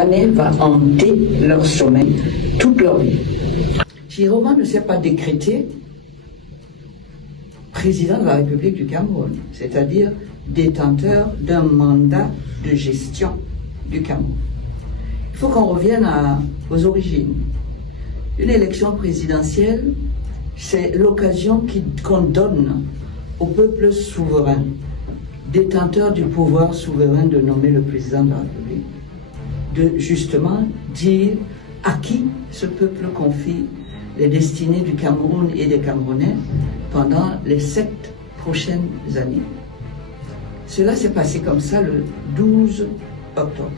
année va hanter leur sommeil toute leur vie. Chiroma ne s'est pas décrété président de la République du Cameroun, c'est-à-dire détenteur d'un mandat de gestion du Cameroun. Il faut qu'on revienne aux origines. Une élection présidentielle, c'est l'occasion qu'on donne au peuple souverain, détenteur du pouvoir souverain de nommer le président de la République, de justement dire à qui ce peuple confie les destinées du Cameroun et des Camerounais pendant les 7 prochaines années. Cela s'est passé comme ça le 12 octobre.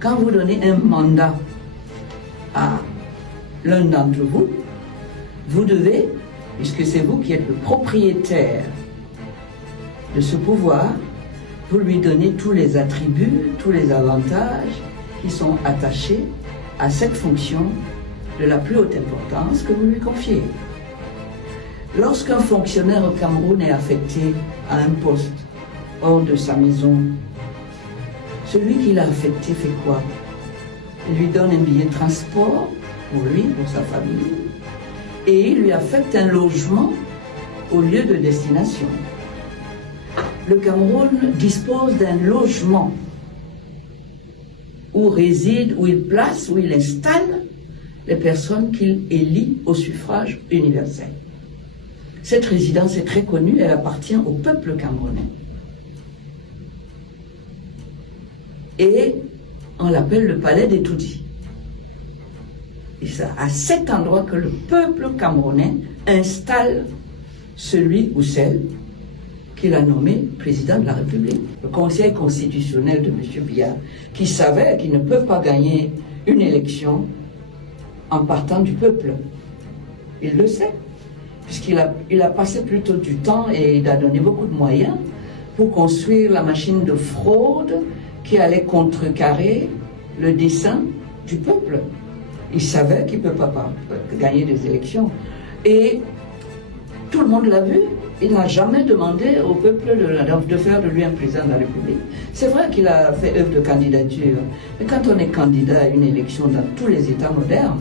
Quand vous donnez un mandat à l'un d'entre vous, vous devez, puisque c'est vous qui êtes le propriétaire de ce pouvoir, vous lui donnez tous les attributs, tous les avantages qui sont attachés à cette fonction de la plus haute importance que vous lui confiez. Lorsqu'un fonctionnaire au Cameroun est affecté à un poste hors de sa maison, celui qui l'a affecté fait quoi? Il lui donne un billet de transport pour lui, pour sa famille, et il lui affecte un logement au lieu de destination. Le Cameroun dispose d'un logement où réside, où il place, où il installe les personnes qu'il élit au suffrage universel. Cette résidence est très connue, elle appartient au peuple camerounais. Et on l'appelle le palais des Toudis. Et c'est à cet endroit que le peuple camerounais installe celui ou celle qu'il a nommé président de la République. Le Conseil constitutionnel de M. Biya, qui savait qu'il ne peut pas gagner une élection en partant du peuple. Il le sait, puisqu'il a passé plutôt du temps et il a donné beaucoup de moyens pour construire la machine de fraude qui allait contrecarrer le dessein du peuple. Il savait qu'il ne peut pas gagner des élections. Et tout le monde l'a vu. Il n'a jamais demandé au peuple de faire de lui un président de la République. C'est vrai qu'il a fait œuvre de candidature, mais quand on est candidat à une élection dans tous les États modernes,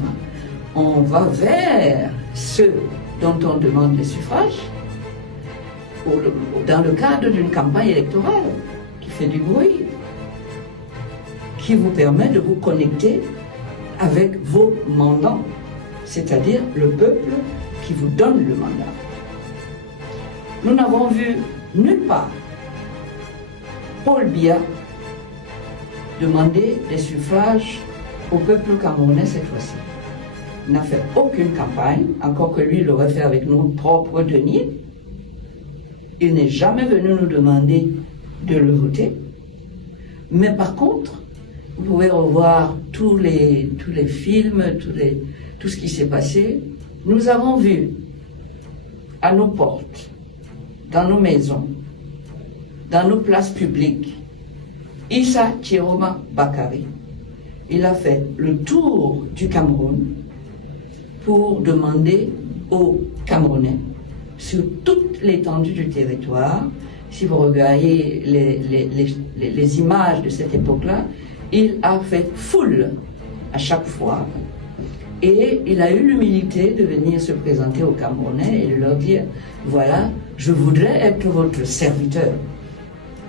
on va vers ceux dont on demande les suffrages, dans le cadre d'une campagne électorale qui fait du bruit, qui vous permet de vous connecter avec vos mandants, c'est-à-dire le peuple qui vous donne le mandat. Nous n'avons vu nulle part Paul Biya demander des suffrages au peuple camerounais cette fois-ci. Il n'a fait aucune campagne, encore que lui l'aurait fait avec nos propres deniers. Il n'est jamais venu nous demander de le voter. Mais par contre, vous pouvez revoir tous les films, tout ce qui s'est passé. Nous avons vu à nos portes, dans nos maisons, dans nos places publiques, Issa Chiroma Bakary. Il a fait le tour du Cameroun pour demander aux Camerounais, sur toute l'étendue du territoire, si vous regardez les images de cette époque-là, il a fait foule à chaque fois. Et il a eu l'humilité de venir se présenter aux Camerounais et de leur dire, voilà, je voudrais être votre serviteur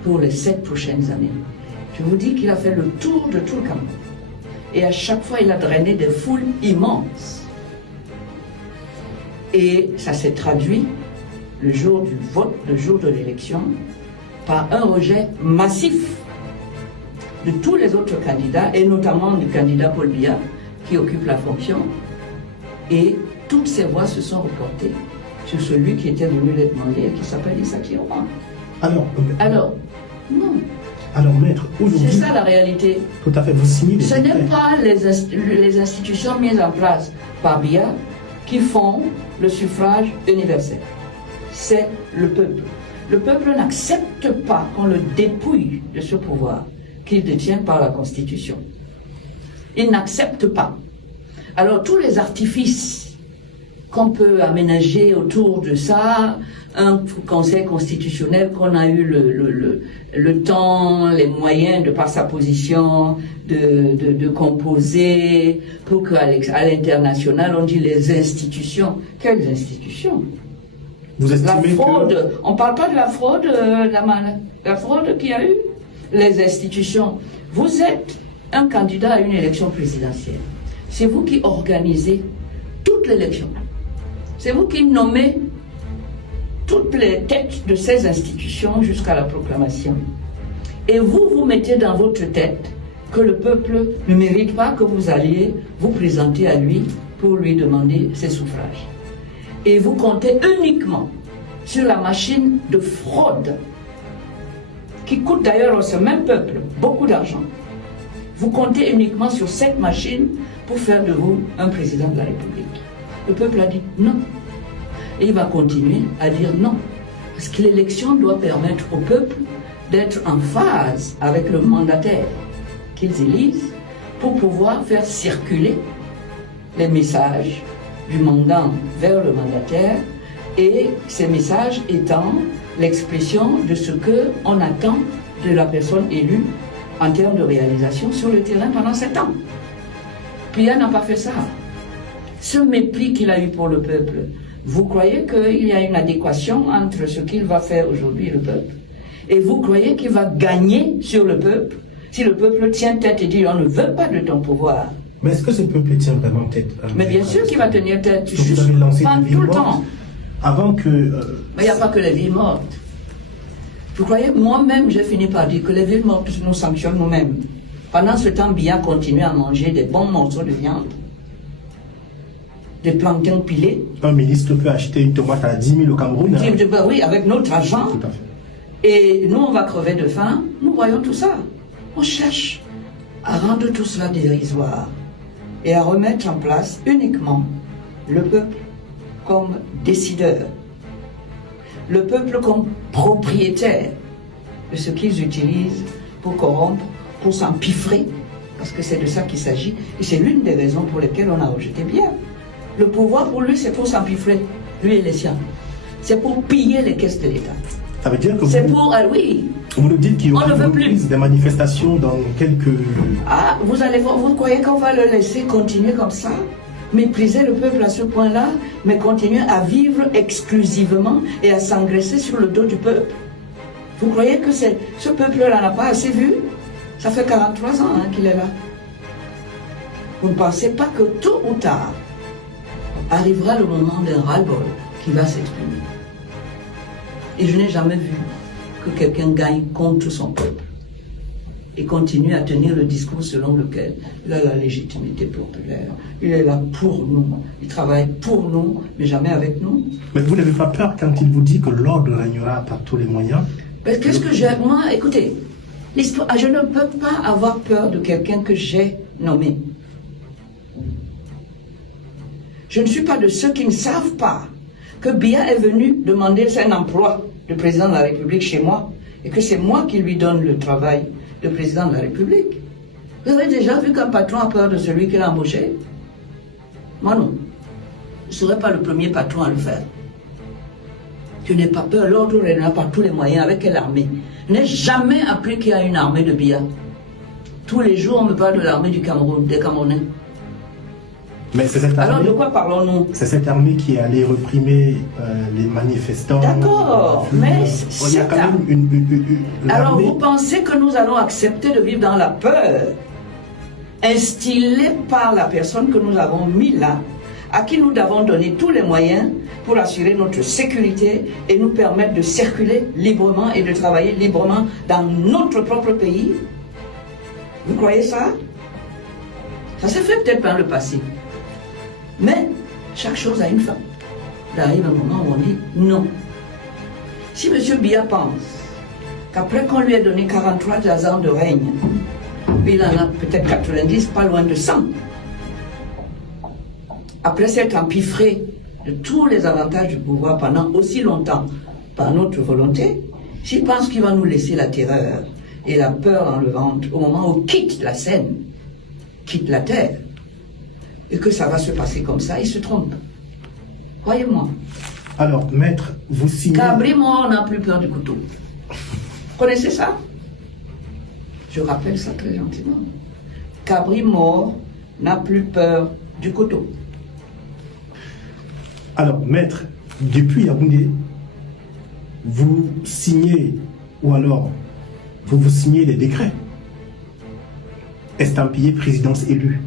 pour les 7 prochaines années. Je vous dis qu'il a fait le tour de tout le Cameroun. Et à chaque fois, il a drainé des foules immenses. Et ça s'est traduit, le jour du vote, le jour de l'élection, par un rejet massif de tous les autres candidats, et notamment du candidat Paul Biya, qui occupe la fonction. Et toutes ces voix se sont reportées sur celui qui était venu les demander et qui s'appelle Issa Chiroma. Alors, non. Alors, maître, aujourd'hui... C'est ça la réalité. Tout à fait, vous signez... Ce n'est pas les institutions mises en place par Biya qui font le suffrage universel. C'est le peuple. Le peuple n'accepte pas qu'on le dépouille de ce pouvoir qu'il détient par la Constitution. Il n'accepte pas. Alors tous les artifices qu'on peut aménager autour de ça un conseil constitutionnel qu'on a eu le temps, les moyens, de par sa position, de composer, pour qu'à l'international, on dit les institutions. Quelles institutions? Vous estimez la fraude, on ne parle pas de la fraude, la fraude qu'il y a eu. Les institutions. Vous êtes un candidat à une élection présidentielle. C'est vous qui organisez toute l'élection. C'est vous qui nommez toutes les têtes de ces institutions jusqu'à la proclamation. Et vous, vous mettez dans votre tête que le peuple ne mérite pas que vous alliez vous présenter à lui pour lui demander ses suffrages. Et vous comptez uniquement sur la machine de fraude qui coûte d'ailleurs à ce même peuple beaucoup d'argent. Vous comptez uniquement sur cette machine pour faire de vous un président de la République. Le peuple a dit non. Et il va continuer à dire non. Parce que l'élection doit permettre au peuple d'être en phase avec le mandataire qu'ils élisent pour pouvoir faire circuler les messages du mandant vers le mandataire, et ces messages étant l'expression de ce qu'on attend de la personne élue en termes de réalisation sur le terrain pendant 7 ans. Biya n'a pas fait ça. Ce mépris qu'il a eu pour le peuple, vous croyez qu'il y a une adéquation entre ce qu'il va faire aujourd'hui, le peuple, et vous croyez qu'il va gagner sur le peuple si le peuple tient tête et dit on ne veut pas de ton pouvoir? Mais est-ce que ce peuple tient vraiment tête? Mais bien sûr qu'il va tenir tête, vous avez lancé pas des tout le villes temps. mortes avant que... Mais il n'y a pas que les villes mortes. Vous croyez, moi-même, j'ai fini par dire que les villes mortes nous sanctionnent nous-mêmes. Pendant ce temps, Biya continue à manger des bons morceaux de viande, des plantains pilés. Un ministre peut acheter une tomate à 10 000 au Cameroun. Oui, avec notre argent. Tout à fait. Et nous, on va crever de faim. Nous voyons tout ça. On cherche à rendre tout cela dérisoire et à remettre en place uniquement le peuple comme décideur, le peuple comme propriétaire de ce qu'ils utilisent pour corrompre, pour s'empiffrer, parce que c'est de ça qu'il s'agit, et c'est l'une des raisons pour lesquelles on a rejeté Biya. Le pouvoir pour lui, c'est pour s'empiffrer, lui et les siens. C'est pour piller les caisses de l'État. Ça veut dire que c'est pour, ah oui. Vous nous dites qu'il y aura On ne veut plus des manifestations dans quelques... Ah, vous allez voir, vous croyez qu'on va le laisser continuer comme ça? Mépriser le peuple à ce point-là, mais continuer à vivre exclusivement et à s'engraisser sur le dos du peuple? Vous croyez que ce peuple-là n'a pas assez vu? Ça fait 43 ans qu'il est là. Vous ne pensez pas que tôt ou tard arrivera le moment d'un ras-le-bol qui va s'exprimer? Et je n'ai jamais vu que quelqu'un gagne contre son peuple et continue à tenir le discours selon lequel il a la légitimité populaire. Il est là pour nous. Il travaille pour nous, mais jamais avec nous. Mais vous n'avez pas peur quand il vous dit que l'ordre régnera par tous les moyens? Qu'est-ce que j'ai? Moi, écoutez, je ne peux pas avoir peur de quelqu'un que j'ai nommé. Je ne suis pas de ceux qui ne savent pas que Biya est venu demander un emploi de président de la République chez moi et que c'est moi qui lui donne le travail de président de la République. Vous avez déjà vu qu'un patron a peur de celui qu'il a embauché? Moi non. Je ne serai pas le premier patron à le faire. Je n'ai pas peur, l'ordre n'a pas tous les moyens. Avec quelle armée? Je n'ai jamais appris qu'il y a une armée de Biya. Tous les jours, on me parle de l'armée du Cameroun, des Camerounais. Mais c'est cette armée, alors de quoi parlons-nous? C'est cette armée qui est allée réprimer les manifestants. D'accord, mais il y a quand même une alors vous pensez que nous allons accepter de vivre dans la peur instillée par la personne que nous avons mis là, à qui nous avons donné tous les moyens pour assurer notre sécurité et nous permettre de circuler librement et de travailler librement dans notre propre pays? Vous croyez ça? Ça s'est fait peut-être par le passé. Mais chaque chose a une fin. Il arrive un moment où on dit non. Si M. Biya pense qu'après qu'on lui ait donné 43 ans de règne, il en a peut-être 90, pas loin de 100, après s'être empiffré de tous les avantages du pouvoir pendant aussi longtemps par notre volonté, s'il pense qu'il va nous laisser la terreur et la peur dans le ventre au moment où il quitte la scène, quitte la terre, et que ça va se passer comme ça, il se trompe. Croyez-moi. Alors, maître, vous signez... Cabri mort n'a plus peur du couteau. Vous connaissez ça? Je rappelle ça très gentiment. Cabri mort n'a plus peur du couteau. Alors, maître, depuis Yaoundé, vous signez, ou alors, vous signez les décrets estampillés présidence élue.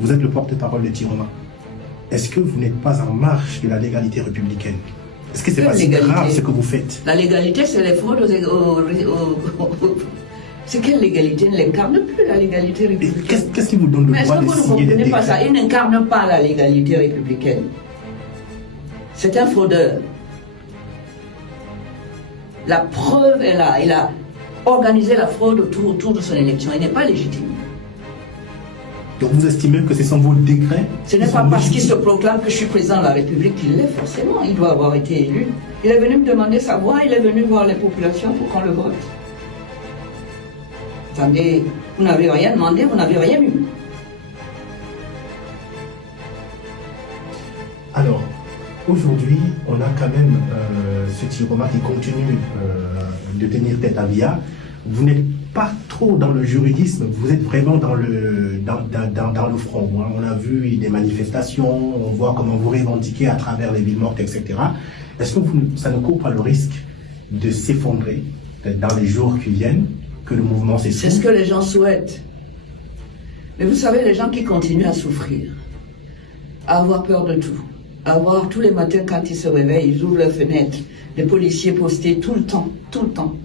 Vous êtes le porte-parole de Tiroma. Est-ce que vous n'êtes pas en marche de la légalité républicaine? Est-ce que c'est pas si grave ce que vous faites? La légalité, c'est les fraudes C'est quelle légalité? Il n'incarne plus la légalité républicaine. Qu'est-ce qui vous donne le droit de signer des décrets? pas ça? Il n'incarne pas la légalité républicaine. C'est un fraudeur. La preuve est là. Il a organisé la fraude autour de son élection. Il n'est pas légitime. Donc vous estimez que ce sont vos décrets? Ce n'est pas parce qu'il se proclame que je suis président de la République qu'il l'est forcément. Il doit avoir été élu. Il est venu me demander sa voix, il est venu voir les populations pour qu'on le vote. Attendez, vous n'avez rien demandé, vous n'avez rien eu. Alors, aujourd'hui, on a quand même ce Tiroma qui continue de tenir tête à Biya. Vous n'êtes pas trop dans le juridisme, vous êtes vraiment dans le front. On a vu des manifestations, on voit comment vous revendiquez à travers les villes mortes, etc. Est-ce que ça ne court pas le risque de s'effondrer dans les jours qui viennent, que le mouvement s'essouffle? C'est ce que les gens souhaitent. Mais vous savez, les gens qui continuent à souffrir, à avoir peur de tout, à voir tous les matins quand ils se réveillent, ils ouvrent leurs fenêtres, les policiers postés tout le temps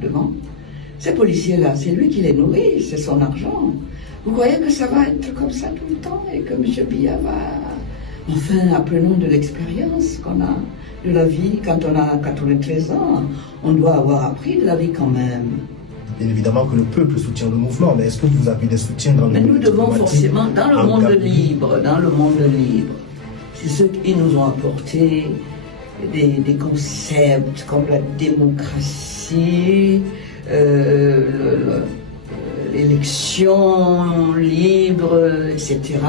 devant. Ces policiers-là, c'est lui qui les nourrit, c'est son argent. Vous croyez que ça va être comme ça tout le temps et que M. Biya va... Enfin, apprenons de l'expérience qu'on a de la vie quand on a 93 ans. On doit avoir appris de la vie quand même. Bien évidemment que le peuple soutient le mouvement, mais est-ce que vous avez des soutiens dans le monde? Mais nous devons forcément, dans le monde libre, c'est ceux qui nous ont apporté des concepts comme la démocratie, l'élection libre, etc.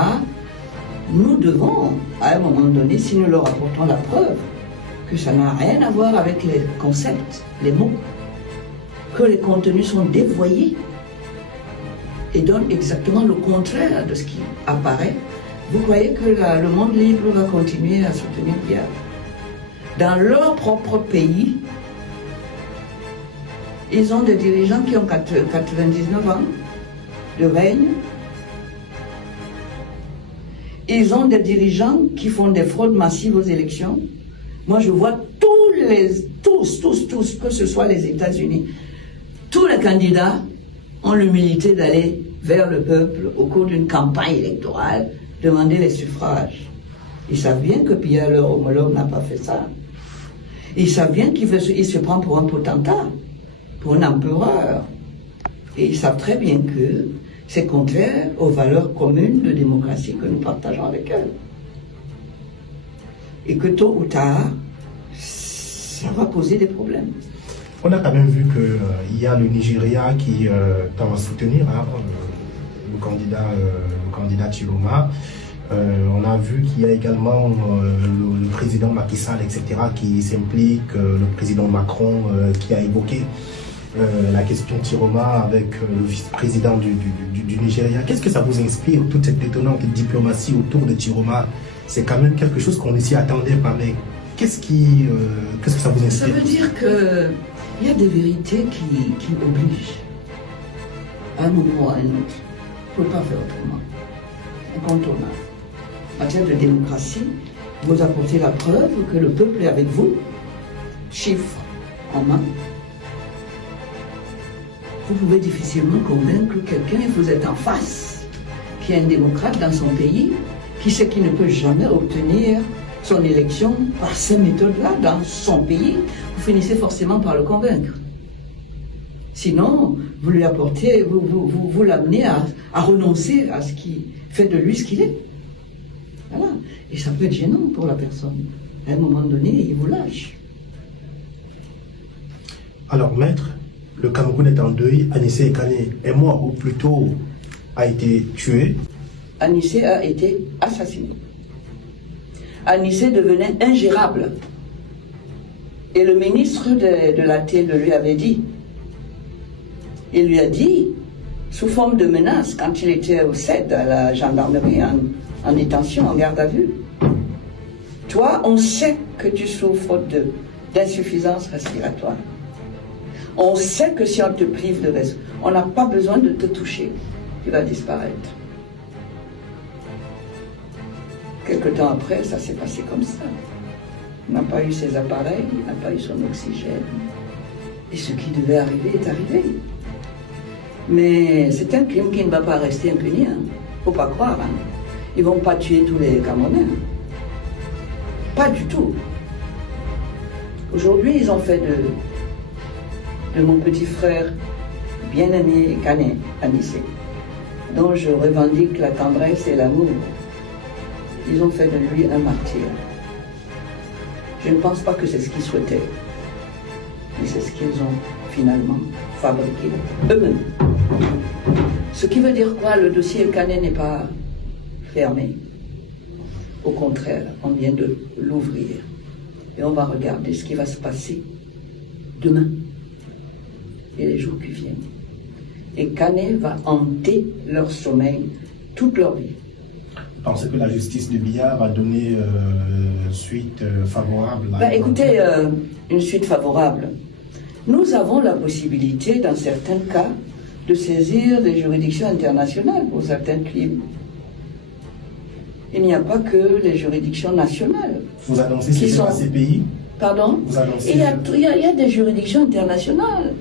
Nous devons, à un moment donné, si nous leur apportons la preuve que ça n'a rien à voir avec les concepts, les mots, que les contenus sont dévoyés et donnent exactement le contraire de ce qui apparaît, vous croyez que le monde libre va continuer à soutenir Biya? Dans leur propre pays, ils ont des dirigeants qui ont 99 ans de règne. Ils ont des dirigeants qui font des fraudes massives aux élections. Moi, je vois tous, que ce soit les États-Unis, tous les candidats ont l'humilité d'aller vers le peuple au cours d'une campagne électorale, demander les suffrages. Ils savent bien que Biya, leur homologue, n'a pas fait ça. Ils savent bien qu'il se prend pour un potentat, pour un empereur. Et ils savent très bien que c'est contraire aux valeurs communes de démocratie que nous partageons avec eux. Et que tôt ou tard, ça va poser des problèmes. On a quand même vu qu'il y a le Nigeria qui tend à soutenir le candidat Tiroma. On a vu qu'il y a également le président Macky Sall, etc., qui s'implique, le président Macron qui a évoqué la question Tiroma avec le vice-président du Nigeria. Qu'est-ce que ça vous inspire, toute cette détonnante diplomatie autour de Tiroma? C'est quand même quelque chose qu'on ne s'y attendait pas, mais qu'est-ce que ça vous inspire? Ça veut dire qu'il y a des vérités qui obligent, à un moment ou à un autre. Il ne faut pas faire autrement. Incontournable. En matière de démocratie, vous apportez la preuve que le peuple est avec vous, chiffres en main. Vous pouvez difficilement convaincre quelqu'un, et vous êtes en face, qui est un démocrate dans son pays, qui sait qu'il ne peut jamais obtenir son élection par ces méthodes-là dans son pays. Vous finissez forcément par le convaincre. Sinon, vous lui apportez, vous l'amenez à renoncer à ce qui fait de lui ce qu'il est. Voilà. Et ça peut être gênant pour la personne. À un moment donné, il vous lâche. Alors, maître, le Cameroun est en deuil. Anissé Ekane est mort, ou plutôt a été tué. Anissé a été assassiné. à Nice devenait ingérable. Et le ministre de la TEL lui avait dit, il lui a dit, sous forme de menace, quand il était au CED, à la gendarmerie, en détention, en garde à vue, toi, on sait que tu souffres d'insuffisance respiratoire. On sait que si on te prive de reste, on n'a pas besoin de te toucher, tu vas disparaître. Quelque temps après, ça s'est passé comme ça. Il n'a pas eu ses appareils, il n'a pas eu son oxygène. Et ce qui devait arriver est arrivé. Mais c'est un crime qui ne va pas rester impuni. Hein. Faut pas croire. Hein. Ils vont pas tuer tous les Camerounais. Pas du tout. Aujourd'hui, ils ont fait de mon petit frère bien-aimé Kané à Nice, dont je revendique la tendresse et l'amour. Ils ont fait de lui un martyr. Je ne pense pas que c'est ce qu'ils souhaitaient, mais c'est ce qu'ils ont finalement fabriqué eux-mêmes. Ce qui veut dire quoi? Le dossier Kané n'est pas fermé. Au contraire, on vient de l'ouvrir. Et on va regarder ce qui va se passer demain et les jours qui viennent. Et Kané va hanter leur sommeil toute leur vie. Vous pensez que la justice de Biya va donner suite favorable écoutez, une suite favorable. Nous avons la possibilité, dans certains cas, de saisir des juridictions internationales pour certains crimes. Il n'y a pas que les juridictions nationales. Vous annoncez saisir la CPI? Pardon? Vous annoncez... il y a des juridictions internationales.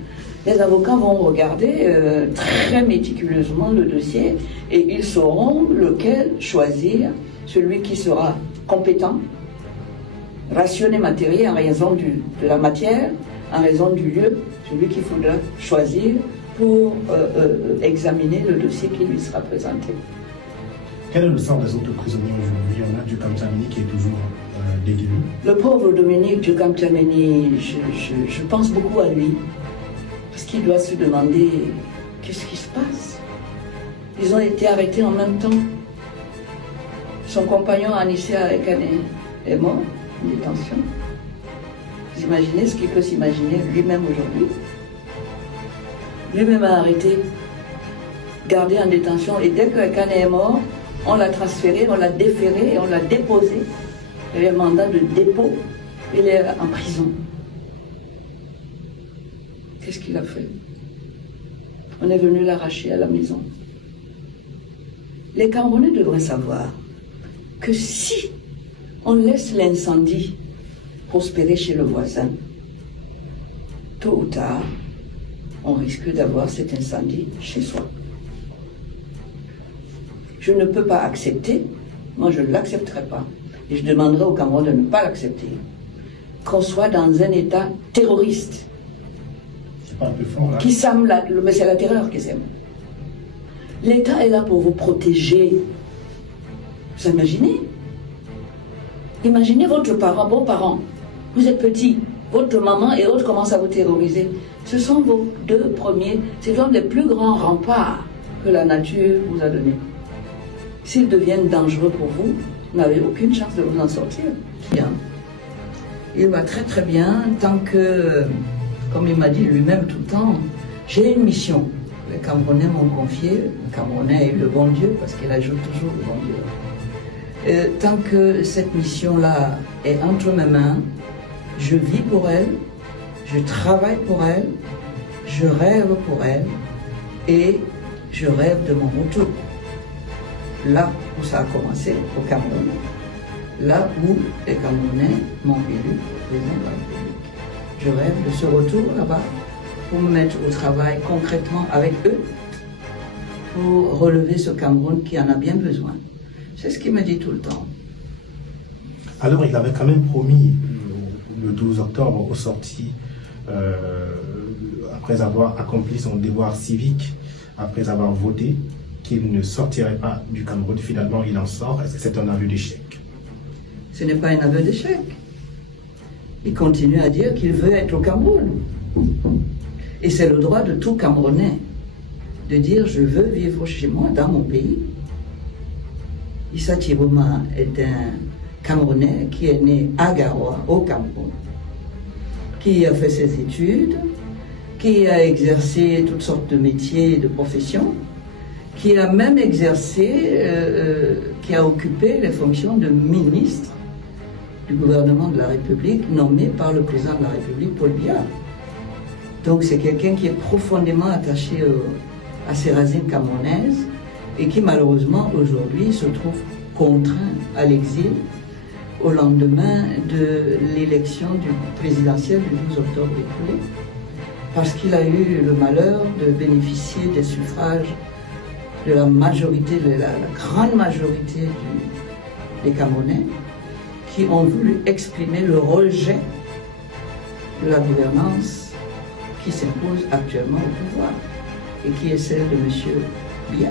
Les avocats vont regarder très méticuleusement le dossier et ils sauront lequel choisir, celui qui sera compétent, rationné matériel en raison de la matière, en raison du lieu, celui qu'il faudra choisir pour examiner le dossier qui lui sera présenté. Quel est le sort des autres prisonniers aujourd'hui? On a Djukam Djameni qui est toujours détenu. Le pauvre Dominique Djukam Djameni, je pense beaucoup à lui. Parce qu'il doit se demander qu'est-ce qui se passe. Ils ont été arrêtés en même temps. Son compagnon Anissa Kané est mort en détention. Vous imaginez ce qu'il peut s'imaginer lui-même aujourd'hui? Lui-même a arrêté, gardé en détention. Et dès que Kané est mort, on l'a transféré, on l'a déféré et on l'a déposé. Il y avait un mandat de dépôt. Il est en prison. Qu'est-ce qu'il a fait? On est venu l'arracher à la maison. Les Camerounais devraient savoir que si on laisse l'incendie prospérer chez le voisin, tôt ou tard, on risque d'avoir cet incendie chez soi. Je ne peux pas accepter, moi je ne l'accepterai pas, et je demanderai aux Camerounais de ne pas l'accepter, qu'on soit dans un état terroriste. Un peu fort, là. Qui sème mais c'est la terreur qui sème. L'État est là pour vous protéger. Vous imaginez? Imaginez votre parent, vos parents. Vous êtes petit, votre maman et autres commencent à vous terroriser. Ce sont vos deux premiers, c'est l'un des plus grands remparts que la nature vous a donnés. S'ils deviennent dangereux pour vous, vous n'avez aucune chance de vous en sortir. Bien. Il va très très bien tant que... Comme il m'a dit lui-même tout le temps, j'ai une mission. Les Camerounais m'ont confié, le Camerounais est le bon Dieu, parce qu'il ajoute toujours le bon Dieu. Tant que cette mission-là est entre mes mains, je vis pour elle, je travaille pour elle, je rêve pour elle, et je rêve de mon retour. Là où ça a commencé, au Cameroun, là où les Camerounais m'ont élu président de la République. Je rêve de ce retour là-bas pour me mettre au travail concrètement avec eux pour relever ce Cameroun qui en a bien besoin. C'est ce qu'il me dit tout le temps. Alors, il avait quand même promis le 12 octobre aux sorties, après avoir accompli son devoir civique, après avoir voté, qu'il ne sortirait pas du Cameroun. Finalement, il en sort. Est-ce que c'est un aveu d'échec? Ce n'est pas un aveu d'échec. Il continue à dire qu'il veut être au Cameroun. Et c'est le droit de tout Camerounais de dire « je veux vivre chez moi, dans mon pays ». Issa Tiroma est un Camerounais qui est né à Garoua, au Cameroun, qui a fait ses études, qui a exercé toutes sortes de métiers et de professions, qui a même exercé, qui a occupé les fonctions de ministre du gouvernement de la République, nommé par le président de la République, Paul Biya. Donc c'est quelqu'un qui est profondément attaché à ses racines camerounaises et qui malheureusement aujourd'hui se trouve contraint à l'exil au lendemain de l'élection présidentielle du 12 octobre écoulé, parce qu'il a eu le malheur de bénéficier des suffrages de la majorité, de la grande majorité des Camerounais, qui ont voulu exprimer le rejet de la gouvernance qui s'impose actuellement au pouvoir et qui est celle de M. Biya.